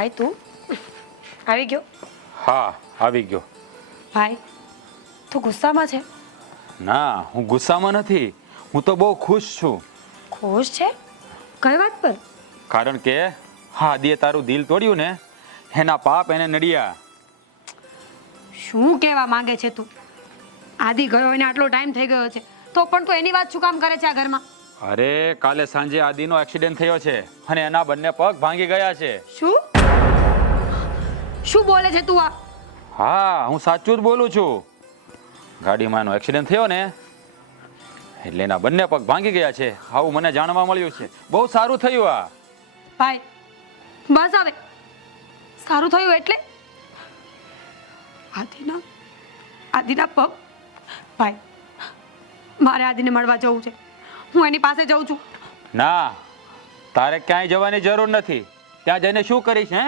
ભાઈ તું? આવી ગયો? હા આવી ગયો. ભાઈ તું ગુસ્સામાં છે? ના હું ગુસ્સામાં નથી. હું તો બહુ ખુશ છું. ખુશ છે? કઈ વાત પર? કારણ કે હા દે તારું દિલ તોડ્યું ને એના પાપ એને નડ્યા. શું કહેવા માંગે છે તું? આદિ ગયો એને આટલો ટાઈમ થઈ ગયો છે. તો પણ તું એની વાત શું કામ કરે છે આ ઘરમાં? અરે કાલે સાંજે આદિનો એક્સિડન્ટ થયો છે અને એના બંને પગ ભાંગી ગયા છે. શું? શું બોલે છે તું આ? હા હું સાચું જ બોલું છું. ગાડીમાં એનો એક્સિડન્ટ થયો ને એટલે એના બંને પગ ભાંગી ગયા છે. આવું મને જાણવા મળ્યું છે. બહુ સારું થયું આ. ભાઈ બસ હવે. સારું થયું એટલે? આદિના આદિના પગ. ભાઈ મારે આદિને મળવા જવું છે. હું એની પાસે જઉં છું. ના તારે ક્યાંય જવાની જરૂર નથી. ત્યાં જઈને શું કરીશ હે?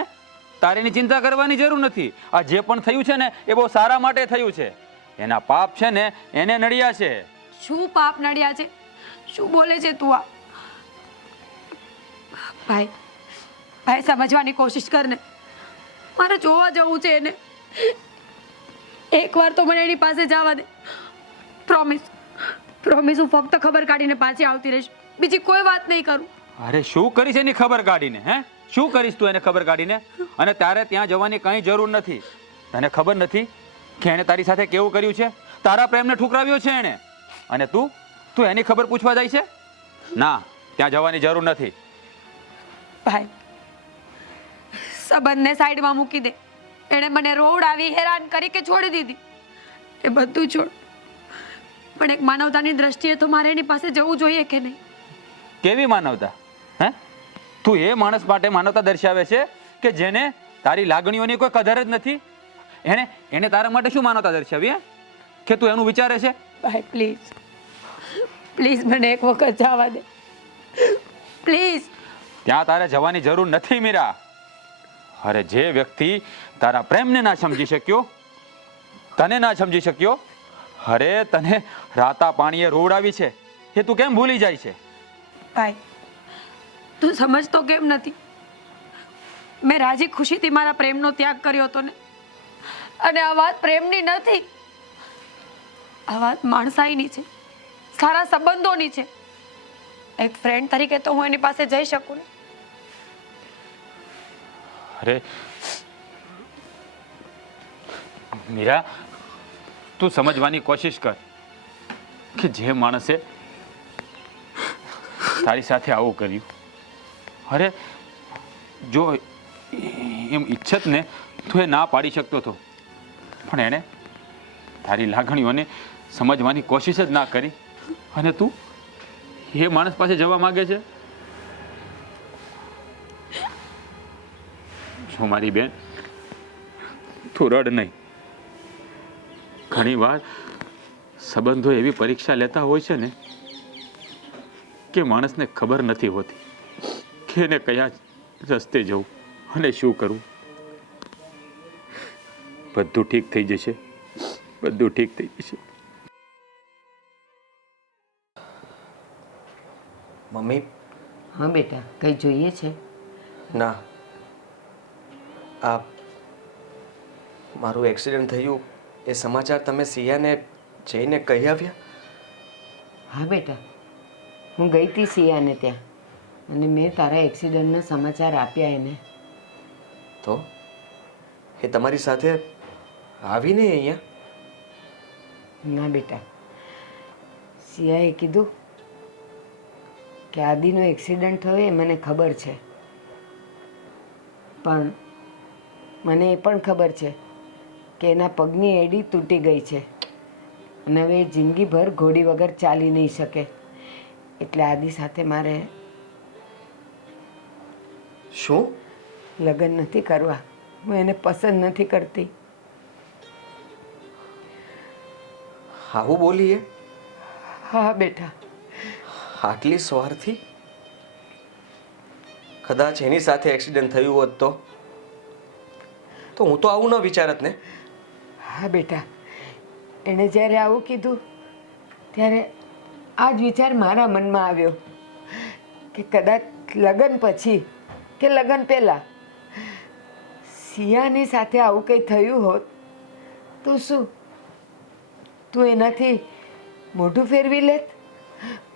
તારે એની ચિંતા કરવાની જરૂર નથી. આ જે પણ થયું છે ને એ બહુ સારા માટે થયું છે. એના પાપ છે ને એને નડ્યા છે. શું પાપ નડ્યા છે? શું બોલે છે તું આ? ભાઈ ભાઈ સમજવાની કોશિશ કર ને. મારે જોવા જવું છે એને. એકવાર તો મને એની પાસે જવા દે. પ્રોમિસ પ્રોમિસ હું ફક્ત ખબર કાઢીને પાછી આવતી રહીશ. બીજી કોઈ વાત નહીં કરું. અરે શું કરીશ એની ખબર કાઢીને હે? શું કરીશ તું એને ખબર કાઢીને? અને તારે ત્યાં જવાની કંઈ જરૂર નથી. તને ખબર નથી કે એણે તારી સાથે કેવું કર્યું છે? તારા પ્રેમને ઠુકરાવ્યો છે એણે. અને તું તું એની ખબર પૂછવા જાય છે? ના ત્યાં જવાની જરૂર નથી. ભાઈ સંબંધને સાઈડમાં મૂકી દે. એણે મને રોડ આવી હેરાન કરી કે છોડી દીધી. એ બધું છોડ. પણ એક માનવતાની દ્રષ્ટિએ તો મારે એની પાસે જવું જોઈએ કે નહીં? કેવી માનવતા? હે? તું એ માણસ માટે માનવતા દર્શાવે છે કે જેને તારી લાગણીઓની કોઈ કદર જ નથી? એણે એને તારા માટે શું માનવતા દર્શાવી હે? કે તું એનું વિચારે છે? ભાઈ પ્લીઝ. પ્લીઝ મને એક વખત જવા દે. પ્લીઝ. ત્યાં તારે જવાની જરૂર નથી મીરા. અરે જે વ્યક્તિ તારા પ્રેમને ના સમજી શક્યો તને ના સમજી શક્યો અરે તને રાતા પાણીએ રોવડાવી છે. એ તું કેમ ભૂલી જાય છે? ભાઈ તું સમજતો કેમ નથી? મેં રાજી ખુશીથી મારા પ્રેમનો ત્યાગ કર્યો હતો ને. અને આ વાત પ્રેમની નથી. આ વાત માણસાઈની છે. સારા સંબંધોની છે. એક ફ્રેન્ડ તરીકે તો હું એની પાસે જઈ શકું ને. અરે, મીરા, તું સમજવાની કોશિશ કર કે જે માણસે તારી સાથે આવું કર્યું અરે, જો એમ ઈચ્છત ને તો એ ના પાડી શકતો હતો પણ એણે તારી લાગણીઓને સમજવાની કોશિશ જ ના કરી. અને તું એ માણસ પાસે જવા માંગે છે? જો મારી બેન, તું રડ નહીં. ઘણી વાર સંબંધો એવી પરીક્ષા લેતા હોય છે ને, કે માણસને ખબર નથી હોતી. કે એને કયા રસ્તે જવું? અને શું કરવું બધું ઠીક થઈ જશે. બધું ઠીક થઈ જશે. મમ્મી? હા બેટા. કંઈ જોઈએ છે? ના. આ મારું એક્સિડન્ટ થયું. એ સમાચાર તમે સિયાને જઈને કહી આવ્યા? હા બેટા. હું ગઈ હતી સિયાને ત્યાં. અને મેં તારા એક્સિડન્ટના સમાચાર આપ્યા એને. તો? એ તમારી સાથે આવીને અહીંયા? ના બેટા. સિયાએ કીધું કે આદિનો એક્સિડન્ટ થયો એ મને ખબર છે. પણ મને એ પણ ખબર છે કે એના પગની એડી તૂટી ગઈ છે. અને હવે એ જિંદગીભર ઘોડી વગર ચાલી નહીં શકે. એટલે આદિ સાથે મારે શું? લગ્ન નથી કરવા. હું એને પસંદ નથી કરતી. આવું બોલીએ. હા બેટા. આટલી સ્વાર્થી? કદાચ એની સાથે એક્સિડન્ટ થયું હોત તો? તો હું તો આવું ન વિચારત ને. હા બેટા. એણે જ્યારે આવું કીધું ત્યારે આ જ વિચાર મારા મનમાં આવ્યો કે કદાચ લગ્ન પછી કે લગ્ન પહેલાં? સિયાની સાથે આવું કંઈ થયું હોત, તો શું? તું એનાથી મોઢું ફેરવી લેત?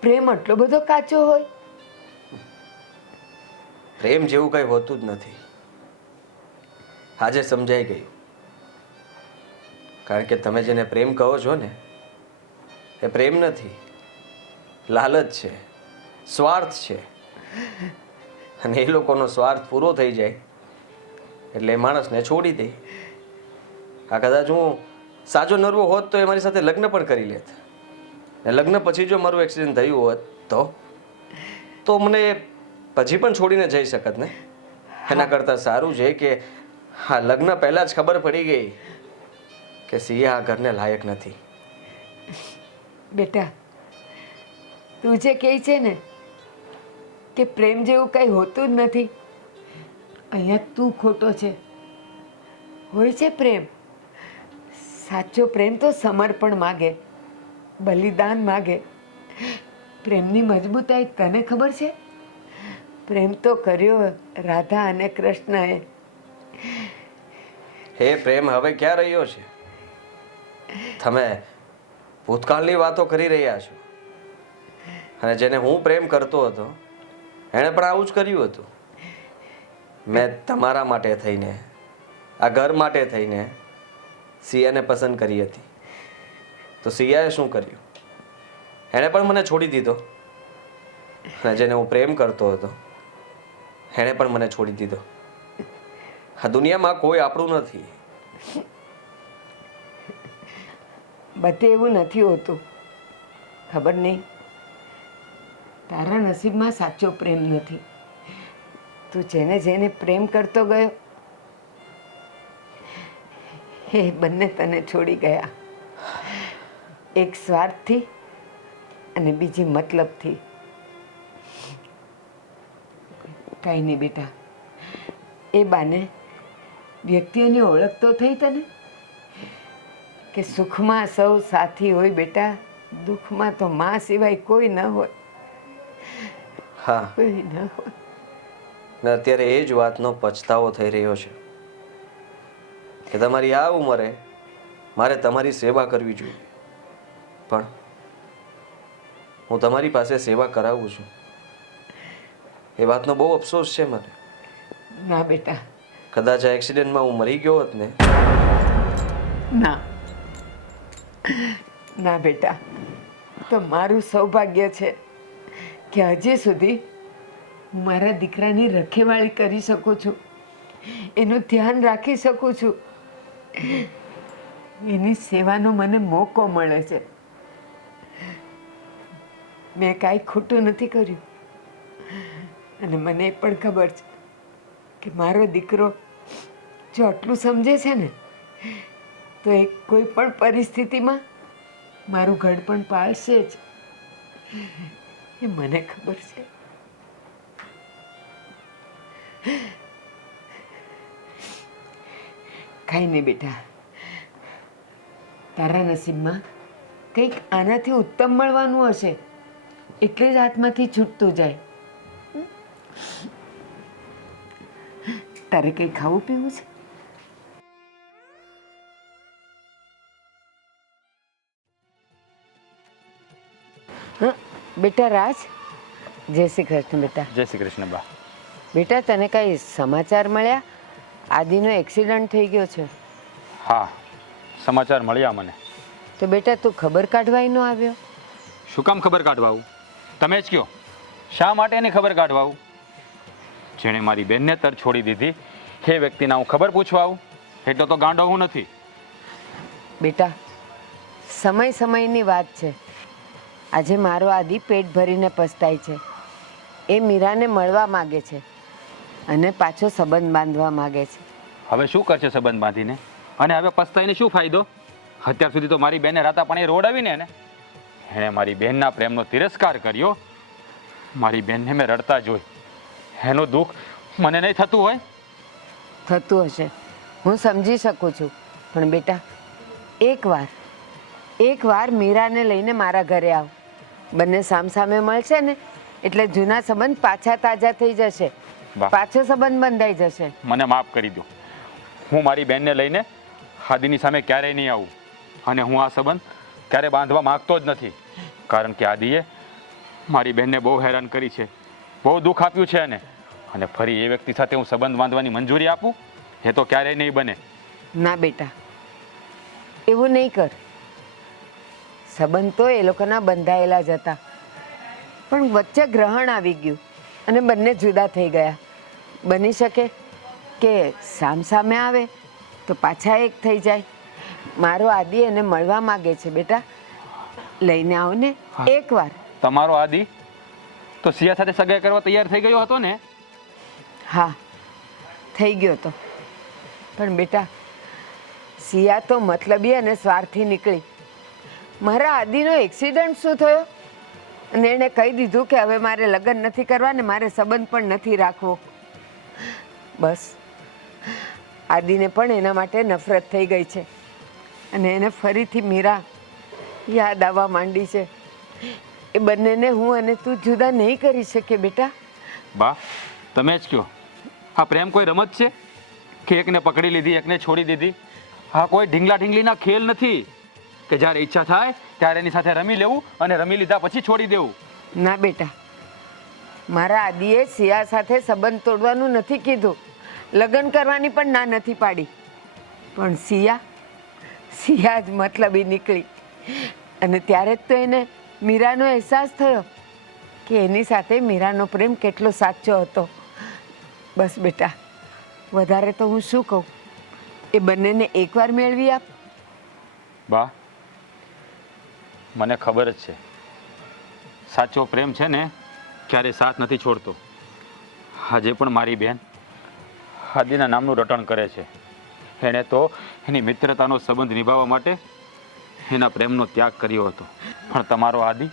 પ્રેમ આટલો બધો કાચો હોય? પ્રેમ જેવું કંઈ હોતું જ નથી. આજે સમજાઈ ગયું. કારણ કે તમે જેને પ્રેમ કહો છો ને, એ પ્રેમ નથી. લાલચ છે. સ્વાર્થ છે. અને એ લોકોનો સ્વાર્થ પૂરો થઈ જાય એટલે માણસને છોડી દે. આ કદાચ હું સાચો નરવો હોત તો એ મારી સાથે લગ્ન પણ કરી લેત. ને લગ્ન પછી જો મારું એક્સિડન્ટ થયું હોત તો? તો મને પછી પણ છોડીને જઈ શકત ને? એના કરતાં સારું છે કે હા લગ્ન પહેલાં જ ખબર પડી ગઈ કે સિયા આ ઘરને લાયક નથી. બેટા તું જે કહે છે ને કે પ્રેમ જેવું કંઈ હોતું જ નથી. અહીંયા તું ખોટો છે. હોય છે પ્રેમ. સાચો પ્રેમ તો સમર્પણ માગે, બલિદાન માગે. પ્રેમની મજબૂતાઈ તને ખબર છે? પ્રેમ તો કર્યો રાધા અને કૃષ્ણએ. હે પ્રેમ, હવે ક્યાં રહ્યો છે? તમે ભૂતકાળની વાતો કરી રહ્યા છો. અને જેને હું પ્રેમ કરતો હતો એણે પણ આવું જ કર્યું હતું. મેં તમારા માટે થઈને, આ ઘર માટે થઈને સિયાને પસંદ કરી હતી. તો સિયાએ શું કર્યું? એણે પણ મને છોડી દીધો. અને જેને હું પ્રેમ કરતો હતો, એણે પણ મને છોડી દીધો. આ દુનિયામાં કોઈ આપણું નથી. બધે એવું નથી હોતું. ખબર નહીં. તારા નસીબમાં સાચો પ્રેમ નથી. તું જેને જેને પ્રેમ કરતો ગયો, એ બંને તને છોડી ગયા. એક સ્વાર્થથી અને બીજી મતલબથી. કાંઈ નહીં બેટા. એ બાને વ્યક્તિઓની ઓળખ તો થઈ તને? કે સુખમાં સૌ સાથી હોય બેટા, દુઃખમાં તો માં સિવાય કોઈ ન હોય. હા. ને અત્યારે એ જ વાતનો પછતાવો થઈ રહ્યો છે કે તમારી આ ઉંમરે મારે તમારી સેવા કરવી જોઈએ. પણ હું તમારી પાસે સેવા કરાવું છું. એ વાતનો બહુ અફસોસ છે મને. ના બેટા. કદાચ આ એક્સિડન્ટમાં હું મરી ગયો હોત ને? ના. ના બેટા. તો મારું સૌભાગ્ય છે કે આજે સુધી મારા દીકરાની રખેવાળી કરી શકું છું. એનું ધ્યાન રાખી શકું છું. એની સેવાનો મને મોકો મળે છે. મેં કાંઈ ખોટું નથી કર્યું. અને મને એ પણ ખબર છે કે મારો દીકરો જો આટલું સમજે છે ને, તો એ કોઈ પણ પરિસ્થિતિમાં મારું ઘડપણ પાળશે જ. એ મને ખબર છે. કાંઈ નહીં બેટા. તારા નસીબમાં કંઈક આનાથી ઉત્તમ મળવાનું હશે. એટલે જ હાથમાંથી છૂટતું જાય. તારે કંઈ ખાવું પીવું છે? બેટા રાજ જય શ્રી કૃષ્ણ બેટા. જય શ્રી કૃષ્ણ બા. બેટા તને કઈ સમાચાર મળ્યા? આદિનો એક્સિડન્ટ થઈ ગયો છે. હા સમાચાર મળ્યા મને. તો બેટા તું ખબર કાઢવાય ન આવ્યો? શું કામ ખબર કાઢવા આવું તમે જ કહો શા માટે એની ખબર કાઢવા આવું જેણે મારી બેનને તર છોડી દીધી એ વ્યક્તિના હું ખબર પૂછવા આવું? એટલો તો ગાંડો હું નથી. બેટા સમય સમયની વાત છે. આજે મારો આદિ પેટ ભરીને પસ્તાય છે. એ મીરાને મળવા માગે છે અને પાછો સંબંધ બાંધવા માગે છે. હવે શું કરશે સંબંધ બાંધીને? અને હવે પસ્તાઈને શું ફાયદો? અત્યાર સુધી તો મારી બહેને રાતા પાણી રોડાવીને ને એણે મારી બહેનના પ્રેમનો તિરસ્કાર કર્યો. મારી બહેનને મેં રડતા જોઈ. એનું દુઃખ મને નહીં થતું હોય? થતું હશે. હું સમજી શકું છું. પણ બેટા એકવાર એકવાર મીરાને લઈને મારા ઘરે આવ. બંને સામસામે મળશે ને એટલે જૂના સંબંધ પાછા તાજા થઈ જશે. પાછો સંબંધ બંધાઈ જશે. મને માફ કરી દો. હું મારી બેનને લઈને હાદીની સામે ક્યારેય નહીં આવું. અને હું આ સંબંધ ક્યારે બાંધવા માગતો જ નથી. કારણ કે આદિએ મારી બહેનને બહુ હેરાન કરી છે. બહુ દુઃખ આપ્યું છે એને. અને ફરી એ વ્યક્તિ સાથે હું સંબંધ બાંધવાની મંજૂરી આપું? એ તો ક્યારેય નહીં બને. ના બેટા. એવું નહીં કર. સંબંધ તો એ લોકોના બંધાયેલા જ હતા. પણ વચ્ચે ગ્રહણ આવી ગયું અને બંને જુદા થઈ ગયા. બની શકે કે સામ સામે આવે તો પાછા એક થઈ જાય. મારો આદિ એને મળવા માગે છે બેટા. લઈને આવો ને એકવાર. તમારો આદિ? તો સિયા સાથે સગાઈ કરવા તૈયાર થઈ ગયો હતો ને? હા થઈ ગયો તો. પણ બેટા સિયા તો મતલબી અને સ્વાર્થી નીકળી. મારા આદિનો એક્સિડન્ટ શું થયો? અને એણે કહી દીધું કે હવે મારે લગ્ન નથી કરવા ને મારે સંબંધ પણ નથી રાખવો. બસ. આદિને પણ એના માટે નફરત થઈ ગઈ છે. અને એને ફરીથી મીરા યાદ આવવા માંડી છે. એ બંનેને હું અને તું જુદા નહીં કરી શકે બેટા. બા, તમે જ કહો. આ પ્રેમ કોઈ રમત છે? કે એકને પકડી લીધી, એકને છોડી દીધી? હા, કોઈ ઢીંગલા ઢીંગલીના ખેલ નથી? કે જ્યારે ઈચ્છા થાય ત્યારે એની સાથે રમી લેવું અને રમી લીધા પછી છોડી દેવું. ના બેટા મારા આદિએ સિયા સાથે સંબંધ તોડવાનું નથી કીધું. લગ્ન કરવાની પણ ના નથી પાડી. પણ સિયા સિયા જ મતલબી નીકળી. અને ત્યારે જ તો એને મીરાનો અહેસાસ થયો કે એની સાથે મીરાનો પ્રેમ કેટલો સાચો હતો. બસ બેટા વધારે તો હું શું કહું? એ બંનેને એકવાર મેળવી આપ. બા મને ખબર જ છે. સાચો પ્રેમ છે ને, ક્યારે સાથ નથી છોડતો. આજે પણ મારી બેન હાદીના નામનું રટણ કરે છે. એણે તો એની મિત્રતાનો સંબંધ નિભાવવા માટે એના પ્રેમનો ત્યાગ કર્યો હતો. પણ તમારો આદિ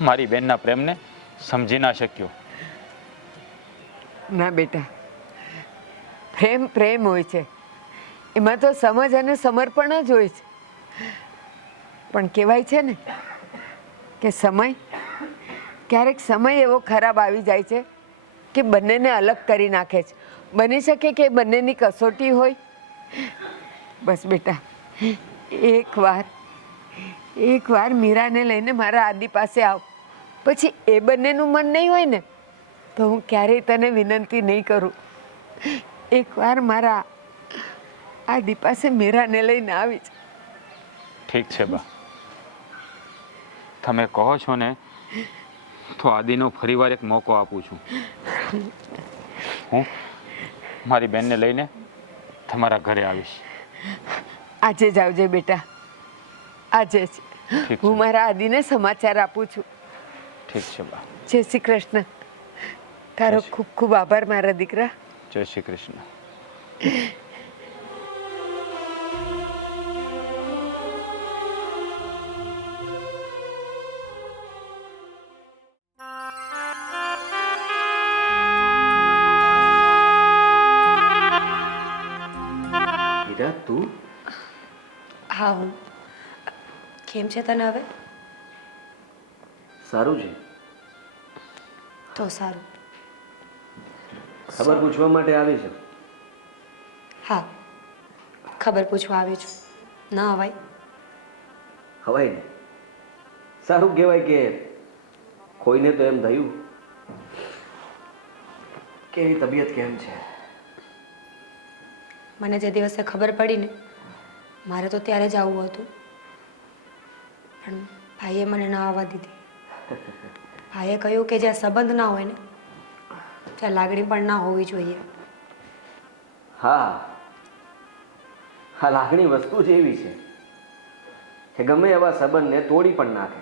મારી બેનના પ્રેમને સમજી ના શક્યો. ના બેટા, પ્રેમ પ્રેમ હોય છે. એમાં તો સમજ અને સમર્પણ જ હોય છે. પણ કહેવાય છે ને કે સમય, ક્યારેક સમય એવો ખરાબ આવી જાય છે કે બંનેને અલગ કરી નાખે છે. બની શકે કે બંનેની કસોટી હોય? બસ બેટા એકવાર એકવાર મીરાને લઈને મારા આદિ પાસે આવ. પછી એ બંનેનું મન નહીં હોય ને, તો હું ક્યારેય તને વિનંતી નહીં કરું. એકવાર મારા આદિ પાસે મીરાને લઈને આવીશ. ઠીક છે બા. તમે કહો છો ને તો આદિનો ફરીવાર એક મોકો આપું છું. હું મારી બેનને લઈને તમારા ઘરે આવીશ. આજે જ આવજે બેટા. આજે જ. હું મારા આદિને સમાચાર આપું છું. ઠીક છે બા. જય શ્રી કૃષ્ણ. તારો ખૂબ ખૂબ આભાર મારા દીકરા. જય શ્રી કૃષ્ણ. હા હું. કેમ છે તને હવે? સારું છે. તો સારું. ખબર પૂછવા માટે આવી છે. હા ખબર પૂછવા આવી છું. ના હવાય. હવાય ને. સારું કહેવાય કે કોઈને તો એમ થયું. કે એની તબિયત કેમ છે? મને જે દિવસે ખબર પડી ને મારે તો ત્યારે જ આવવું હતું. પણ ભાઈએ મને ના આવવા દીધી. ભાઈએ કહ્યું કે જ્યાં સંબંધ ના હોય ને ત્યાં લાગણી પણ ના હોવી જોઈએ. હા. હા લાગણી વસ્તુ જ એવી છે કે ગમે એવા સંબંધને તોડી પણ નાખે.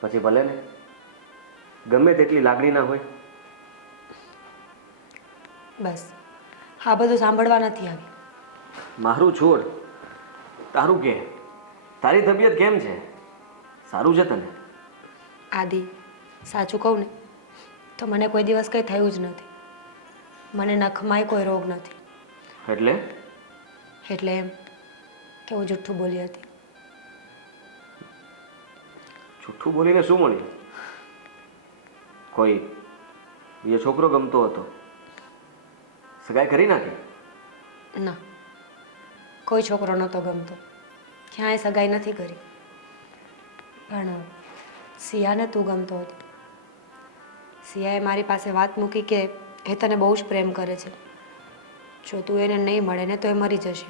પછી ભલે ને ગમે તેટલી લાગણી ના હોય. બસ. આ બધું સાંભળવા નથી આવી. મારું છોડ તારું કે તારી તબિયત કેમ છે? સારું છે તને? આદિ સાચું કહું ને તો મને કોઈ દિવસ કંઈ થયું જ નથી. મને નખમાંય કોઈ રોગ નથી. એટલે? એટલે એમ કે હું જુઠ્ઠું બોલી હતી. જુઠ્ઠું બોલીને શું મળ્યું? કોઈ બીજો છોકરો ગમતો હતો? સગાઈ કરી નાખી? ના. કોઈ છોકરો નહોતો ગમતો. ક્યાંય સગાઈ નથી કરી. પણ સિયાને તું ગમતો હતો. સિયાએ મારી પાસે વાત મૂકી કે એ તને બહુ જ પ્રેમ કરે છે. જો તું એને નહીં મળે ને તો એ મરી જશે.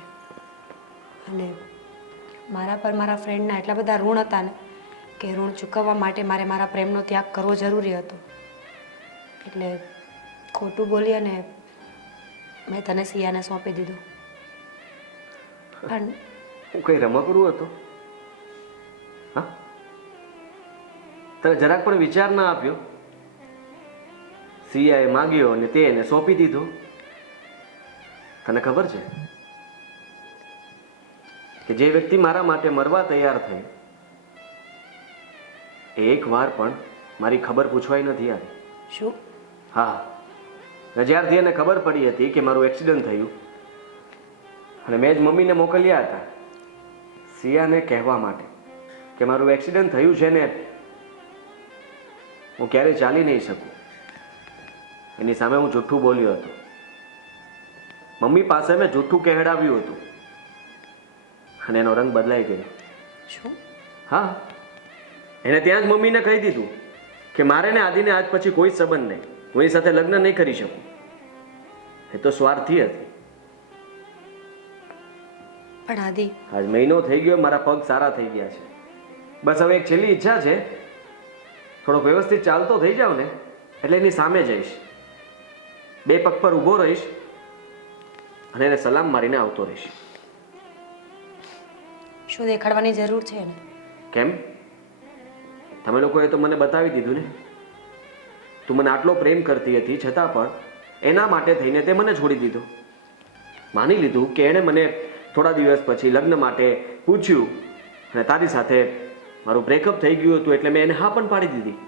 અને મારા પર મારા ફ્રેન્ડના એટલા બધા ઋણ હતા ને કે ઋણ ચૂકવવા માટે મારે મારા પ્રેમનો ત્યાગ કરવો જરૂરી હતો. એટલે ખોટું બોલી અને મેં તને સિયાને સોંપી દીધું. પણ હું કઈ રમકડું હતો? હા? તને જરાક પણ વિચાર ના આપ્યો? સિયાએ માગ્યો અને તે એને સોંપી દીધો. તને ખબર છે કે જે વ્યક્તિ મારા માટે મરવા તૈયાર થઈ એ એક વાર પણ મારી ખબર પૂછવાય નથી આવી. શું? હા. જ્યારથી એને ખબર પડી હતી કે મારું એક્સિડન્ટ થયું. અને મેં જ મમ્મીને મોકલ્યા હતા. સિયાને કહેવા માટે કે મારું એક્સિડન્ટ થયું છે ને હું ક્યારેય ચાલી નહીં શકું. એની સામે હું જૂઠું બોલ્યો હતો. મમ્મી પાસે મેં જૂઠું કહેડાવ્યું હતું. અને એનો રંગ બદલાઈ ગયો. શું? હા. એને ત્યાં જ મમ્મીને કહી દીધું કે મારે ને આદિને આજ પછી કોઈ સંબંધ નહીં. હું એની સાથે લગ્ન નહીં કરી શકું. એ તો સ્વાર્થી હતી. પણ આદિ. આજ મહિનો થઈ ગયો મારા પગ સારા થઈ ગયા છે. બસ હવે એક છેલ્લી ઈચ્છા છે. થોડો વ્યવસ્થિત ચાલતો થઈ જાવ ને એટલે એની સામે જઈશ. બે પગ પર ઊભો રહીશ અને એને સલામ મારીને આવતો રહીશ. શું દેખાડવાની જરૂર છે એને? કેમ? તમે લોકોએ તો મને બતાવી દીધું ને. તું મને આટલો પ્રેમ કરતી હતી છતાં પણ એના માટે થઈને તે મને છોડી દીધો. માની લીધું કે એણે મને થોડા દિવસ પછી લગ્ન માટે પૂછ્યું અને તારી સાથે મારું બ્રેકઅપ થઈ ગયું હતું એટલે મેં એને હા પણ પાડી દીધી.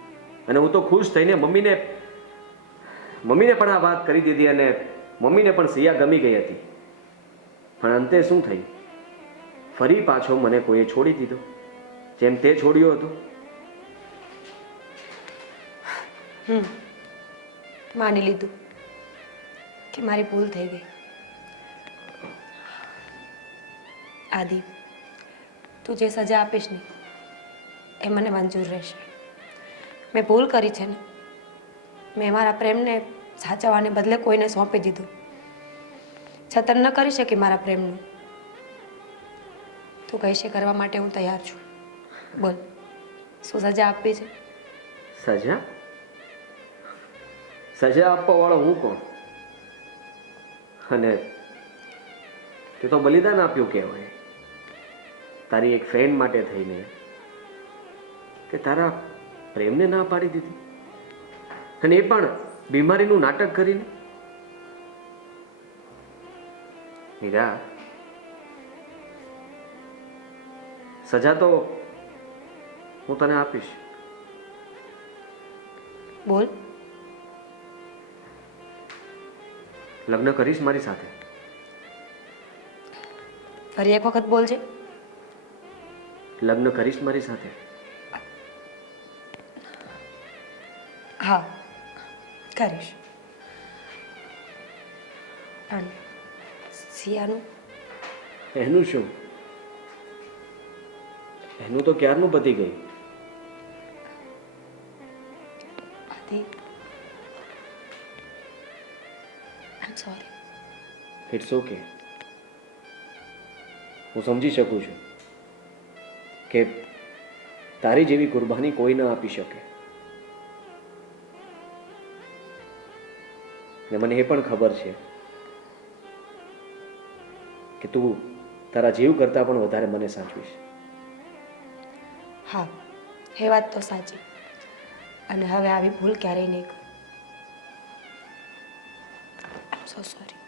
અને હું તો ખુશ થઈને મમ્મીને મમ્મીને પણ આ વાત કરી દીધી અને મમ્મીને પણ સિયા ગમી ગઈ હતી. પણ અંતે શું થયું? ફરી પાછો મને કોઈએ છોડી દીધો. જેમ તે છોડ્યો હતો. માની લીધું કે મારી ભૂલ થઈ ગઈ. આદિ, તું જે સજા આપીશ ને, એ મને મંજૂર રહેશે. મેં ભૂલ કરી છે ને, મેં મારા પ્રેમને સાચવવાને બદલે કોઈને સોંપી દીધું. છતર ન કરી શકી મારા પ્રેમનું. તું કહીશે કરવા માટે હું તૈયાર છું. બોલ, શું સજા આપવી છે? સજા? સજા આપવા વાળો હું કોણ? અને તે તો બલિદાન આપ્યું કહેવાય. તારી એક ફ્રેન્ડ માટે થઈને તે તારા પ્રેમને ના પાડી દીધી. અને એ પણ બીમારીનું નાટક કરીને. મીરા સજા તો હું તને આપીશ. બોલ. લગ્ન કરીશ મારી સાથે. ફરી એક વખત બોલજે. લગ્ન કરીશ મારી સાથે. હા કરીશ. પણ સિયાનું એનું શું? એનું તો ક્યારનું પતી ગયું? આઈ સોરી ઇટ્સ ઓકે હું સમજી શકું છું. કે તારી જેવી કુરબાની કોઈ ન આપી શકે. ને મને એ પણ ખબર છે કે તું તારા જીવ કરતાં પણ વધારે મને સાચવીશ. હા, એ વાત તો સાચી. અને હવે આવી ભૂલ ક્યારેય નહીં કરું. સો સોરી